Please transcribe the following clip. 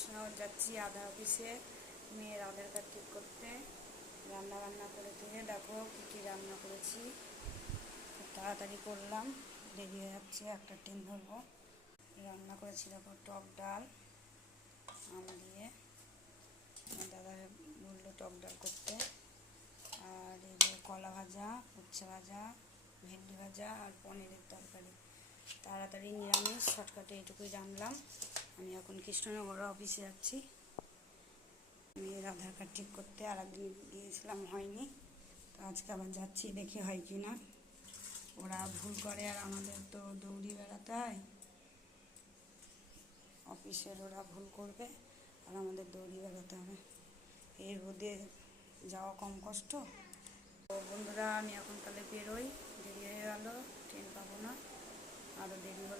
কৃষ্ণনগর যাচ্ছি আধার অফিসে মেয়ের আধার কার্ড ঠিক করতে। রান্না বান্না করে দিয়ে দেখো কী কী রান্না করেছি, খুব তাড়াতাড়ি করলাম, দেরি হয়ে যাচ্ছে, একটা ট্রেন ধরবো। রান্না করেছি দেখো টক ডাল আম দিয়ে, আমার দাদা বললো টক ডাল করতে। আর এই যে কলা ভাজা, উচ্ছে ভাজা, ভেন্ডি ভাজা আর পনিরের তরকারি। তাড়াতাড়ি নিরামিষ শর্টকাটে এইটুকুই রান্নাম। আমি এখন কৃষ্ণনগর অফিসে যাচ্ছি মেয়ের আধার কার্ড ঠিক করতে। আর একদিন গিয়েছিলাম, হয়নি, তো আজকে আবার যাচ্ছি, দেখি হয় কি না। ওরা ভুল করে আর আমাদের তো দৌড়ি বেড়াতে হয়, অফিসের ওরা ভুল করবে আর আমাদের দৌড়ি বেড়াতে হবে। এর রোদে যাওয়া কম কষ্ট। তো বন্ধুরা, আমি এখন তাহলে বেরোই, দেরি হয়ে গেল, ট্রেন পাবো না, আরও দেরি হলো।